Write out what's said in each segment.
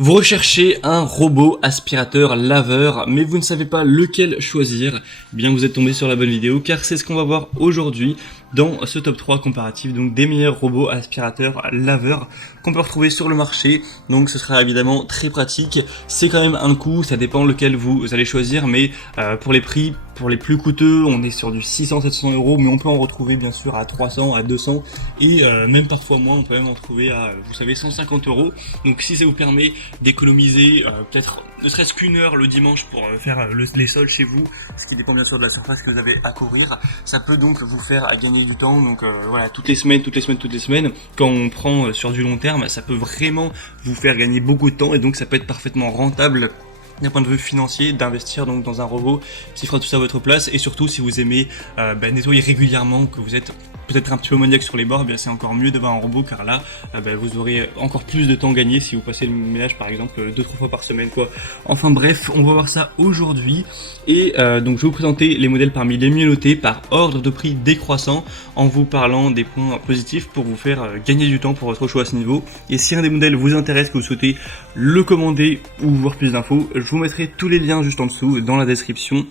Vous recherchez un robot aspirateur laveur, mais vous ne savez pas lequel choisir. Eh bien, vous êtes tombé sur la bonne vidéo, car c'est ce qu'on va voir aujourd'hui dans ce top 3 comparatif, donc des meilleurs robots aspirateurs laveurs qu'on peut retrouver sur le marché. Donc ce sera évidemment très pratique. C'est quand même un coût, ça dépend lequel vous allez choisir, mais pour les prix, pour les plus coûteux, on est sur du 600-700 euros, mais on peut en retrouver bien sûr à 300, à 200 et même parfois moins, on peut même en trouver à, vous savez, 150 euros. Donc si ça vous permet d'économiser peut-être ne serait-ce qu'une heure le dimanche pour faire les sols chez vous, ce qui dépend bien sûr de la surface que vous avez à couvrir, ça peut donc vous faire gagner du temps. Donc voilà, toutes les semaines, quand on prend sur du long terme, ça peut vraiment vous faire gagner beaucoup de temps et donc ça peut être parfaitement rentable d'un point de vue financier d'investir donc dans un robot qui fera tout ça à votre place. Et surtout si vous aimez nettoyer régulièrement, que vous êtes peut-être un petit peu maniaque sur les bords, bien c'est encore mieux d'avoir un robot, car là vous aurez encore plus de temps gagné si vous passez le ménage par exemple 2-3 fois par semaine quoi. Enfin bref, on va voir ça aujourd'hui et donc je vais vous présenter les modèles parmi les mieux notés par ordre de prix décroissant, en vous parlant des points positifs pour vous faire gagner du temps pour votre choix à ce niveau. Et si un des modèles vous intéresse, que vous souhaitez le commander ou voir plus d'infos, je vous mettrai tous les liens juste en dessous dans la description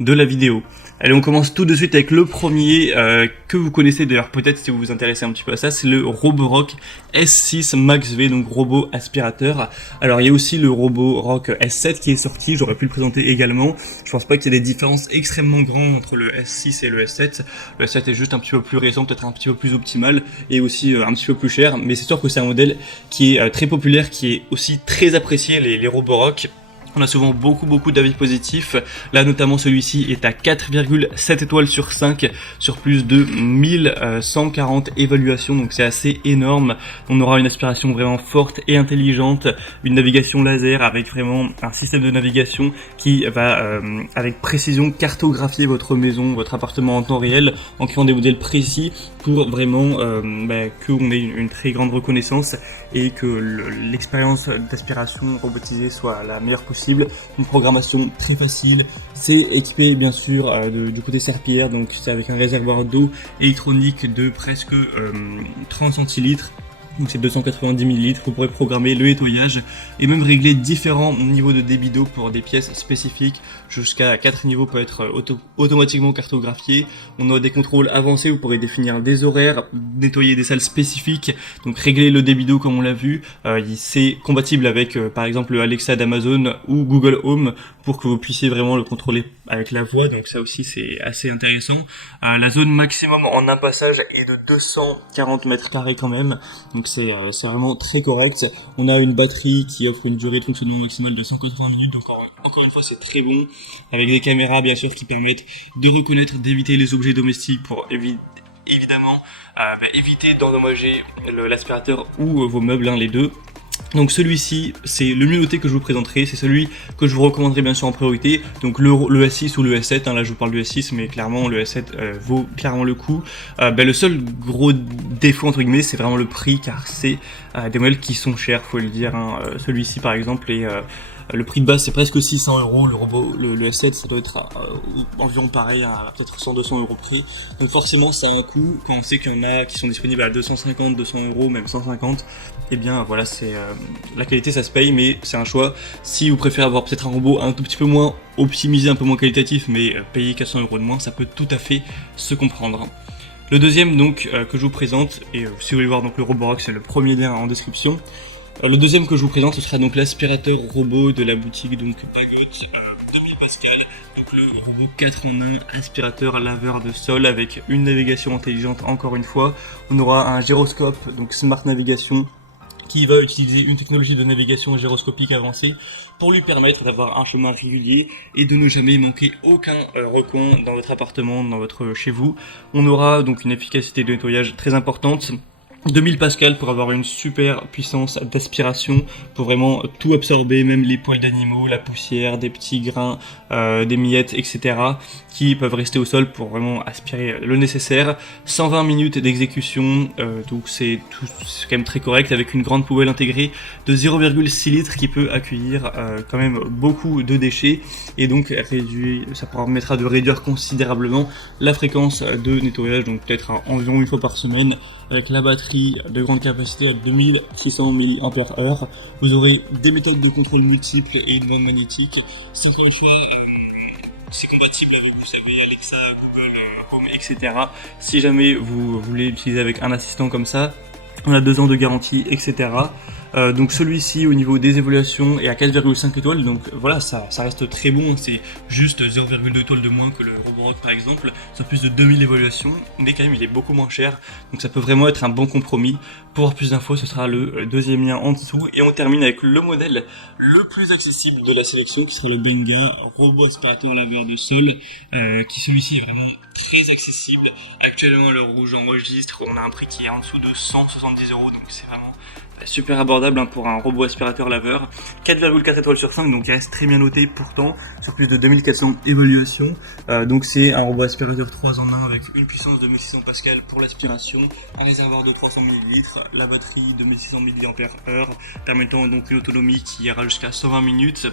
de la vidéo. Allez, on commence tout de suite avec le premier que vous connaissez d'ailleurs peut-être si vous vous intéressez un petit peu à ça, c'est le Roborock S6 Max V, donc robot aspirateur. Alors il y a aussi le Roborock S7 qui est sorti, j'aurais pu le présenter également. Je pense pas qu'il y ait des différences extrêmement grandes entre le S6 et le S7. Le S7 est juste un petit peu plus récent, peut-être un petit peu plus optimal et aussi un petit peu plus cher, mais c'est sûr que c'est un modèle qui est très populaire, qui est aussi très apprécié, les Roborock. On a souvent beaucoup d'avis positifs. Là notamment celui-ci est à 4,7 étoiles sur 5 sur plus de 1140 évaluations, donc c'est assez énorme. On aura une aspiration vraiment forte et intelligente, une navigation laser avec vraiment un système de navigation qui va avec précision cartographier votre maison, votre appartement en temps réel, en créant des modèles précis pour vraiment qu'on ait une très grande reconnaissance et que l'expérience d'aspiration robotisée soit la meilleure possible. Une programmation très facile, c'est équipé bien sûr du côté serpillière, donc c'est avec un réservoir d'eau électronique de presque 30 centilitres. Donc c'est 290 ml, vous pourrez programmer le nettoyage et même régler différents niveaux de débit d'eau pour des pièces spécifiques. Jusqu'à 4 niveaux peut être automatiquement cartographié. On a des contrôles avancés, vous pourrez définir des horaires, nettoyer des salles spécifiques, donc régler le débit d'eau comme on l'a vu. C'est compatible avec par exemple le Alexa d'Amazon ou Google Home pour que vous puissiez vraiment le contrôler avec la voix, donc ça aussi c'est assez intéressant. La zone maximum en un passage est de 240 mètres carrés quand même, donc c'est vraiment très correct. On a une batterie qui offre une durée de fonctionnement maximale de 180 minutes, donc encore une fois c'est très bon, avec des caméras bien sûr qui permettent de reconnaître, d'éviter les objets domestiques pour évidemment éviter d'endommager l'aspirateur ou vos meubles, les deux. Donc celui-ci, c'est le mieux noté que je vous présenterai, c'est celui que je vous recommanderai bien sûr en priorité, donc le S6 ou le S7, là je vous parle du S6, mais clairement le S7 vaut clairement le coup. Le seul gros défaut entre guillemets, c'est vraiment le prix, car c'est des modèles qui sont chers, faut le dire, celui-ci par exemple est... le prix de base c'est presque 600 euros, le S7 ça doit être environ pareil à peut-être 100-200 euros prix. Donc forcément ça a un coût, quand on sait qu'il y en a qui sont disponibles à 250, 200 euros, même 150, et bien voilà, c'est la qualité ça se paye, mais c'est un choix. Si vous préférez avoir peut-être un robot un tout petit peu moins optimisé, un peu moins qualitatif, mais payer 400 euros de moins, ça peut tout à fait se comprendre. Le deuxième donc que je vous présente, et si vous voulez voir donc le Roborock, c'est le premier lien en description. Le deuxième que je vous présente, ce sera donc l'aspirateur robot de la boutique donc Bagot, 2000 Pascal, donc le robot 4 en 1 aspirateur laveur de sol avec une navigation intelligente. Encore une fois, on aura un gyroscope, donc Smart Navigation, qui va utiliser une technologie de navigation gyroscopique avancée pour lui permettre d'avoir un chemin régulier et de ne jamais manquer aucun recoin dans votre appartement, dans votre chez vous. On aura donc une efficacité de nettoyage très importante. 2000 Pascal pour avoir une super puissance d'aspiration, pour vraiment tout absorber, même les poils d'animaux, la poussière, des petits grains, des miettes, etc. qui peuvent rester au sol pour vraiment aspirer le nécessaire. 120 minutes d'exécution, donc c'est quand même très correct, avec une grande poubelle intégrée de 0,6 litres qui peut accueillir quand même beaucoup de déchets, et donc ça permettra de réduire considérablement la fréquence de nettoyage, donc peut-être environ une fois par semaine, avec la batterie de grande capacité à 2600 mAh. Vous aurez des méthodes de contrôle multiples et une bande magnétique. C'est encore une fois, c'est compatible avec, vous savez, Alexa, Google Home, etc. Si jamais vous voulez l'utiliser avec un assistant comme ça, on a 2 ans de garantie, etc. Donc celui-ci au niveau des évaluations est à 4,5 étoiles, donc voilà, ça reste très bon, c'est juste 0,2 étoiles de moins que le Roborock par exemple, sur plus de 2000 évaluations, mais quand même il est beaucoup moins cher, donc ça peut vraiment être un bon compromis. Pour avoir plus d'infos, ce sera le deuxième lien en dessous, et on termine avec le modèle le plus accessible de la sélection, qui sera le Benga robot aspirateur laveur de sol, qui celui-ci est vraiment très accessible. Actuellement le rouge enregistre, on a un prix qui est en dessous de 170 €, donc c'est vraiment super abordable pour un robot aspirateur laveur. 4,4 étoiles sur 5, donc il reste très bien noté pourtant, sur plus de 2400 évaluations. Donc c'est un robot aspirateur 3 en 1 avec une puissance de 1600 Pascal pour l'aspiration, un réservoir de 300 ml, la batterie de 1600 mAh, permettant donc une autonomie qui ira jusqu'à 120 minutes.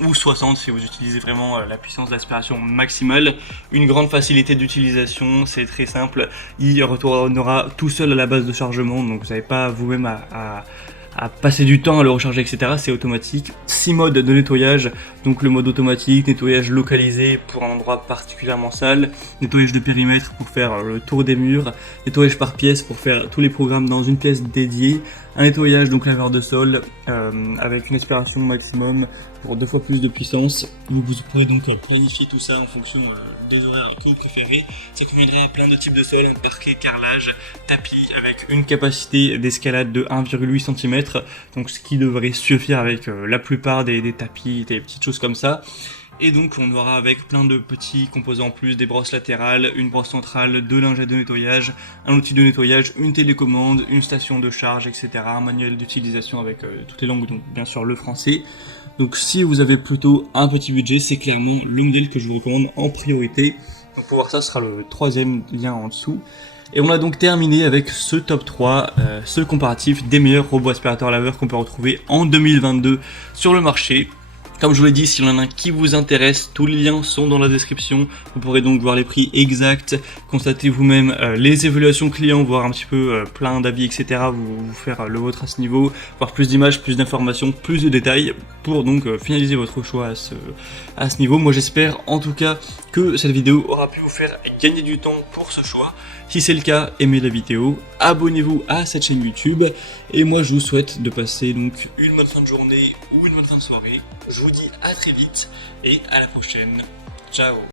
Ou 60 si vous utilisez vraiment la puissance d'aspiration maximale. Une grande facilité d'utilisation, c'est très simple, il retournera tout seul à la base de chargement, donc vous n'avez pas vous-même à passer du temps à le recharger, etc. C'est automatique. 6 modes de nettoyage, donc le mode automatique, nettoyage localisé pour un endroit particulièrement sale, nettoyage de périmètre pour faire le tour des murs, nettoyage par pièce pour faire tous les programmes dans une pièce dédiée, un nettoyage donc laveur de sol avec une aspiration maximum pour 2 fois plus de puissance. Vous pourrez donc planifier tout ça en fonction des horaires que vous préférez. Ça conviendra à plein de types de sols, parquet, carrelage, tapis, avec une capacité d'escalade de 1,8 cm, donc ce qui devrait suffire avec la plupart des tapis, des petites choses comme ça. Et donc on aura avec plein de petits composants en plus, des brosses latérales, une brosse centrale, 2 lingettes de nettoyage, un outil de nettoyage, une télécommande, une station de charge, etc. Un manuel d'utilisation avec toutes les langues, donc bien sûr le français. Donc si vous avez plutôt un petit budget, c'est clairement le modèle que je vous recommande en priorité. Donc pour voir ça, ce sera le 3e lien en dessous. Et on a donc terminé avec ce top 3, ce comparatif des meilleurs robots aspirateurs laveurs qu'on peut retrouver en 2022 sur le marché. Comme je vous l'ai dit, s'il y en a un qui vous intéresse, tous les liens sont dans la description. Vous pourrez donc voir les prix exacts, constater vous-même les évaluations clients, voir un petit peu plein d'avis, etc. Vous faire le vôtre à ce niveau, voir plus d'images, plus d'informations, plus de détails pour donc finaliser votre choix à ce niveau. Moi j'espère en tout cas que cette vidéo aura pu vous faire gagner du temps pour ce choix. Si c'est le cas, aimez la vidéo, abonnez-vous à cette chaîne YouTube, et moi je vous souhaite de passer donc une bonne fin de journée ou une bonne fin de soirée. Je vous dis à très vite et à la prochaine. Ciao.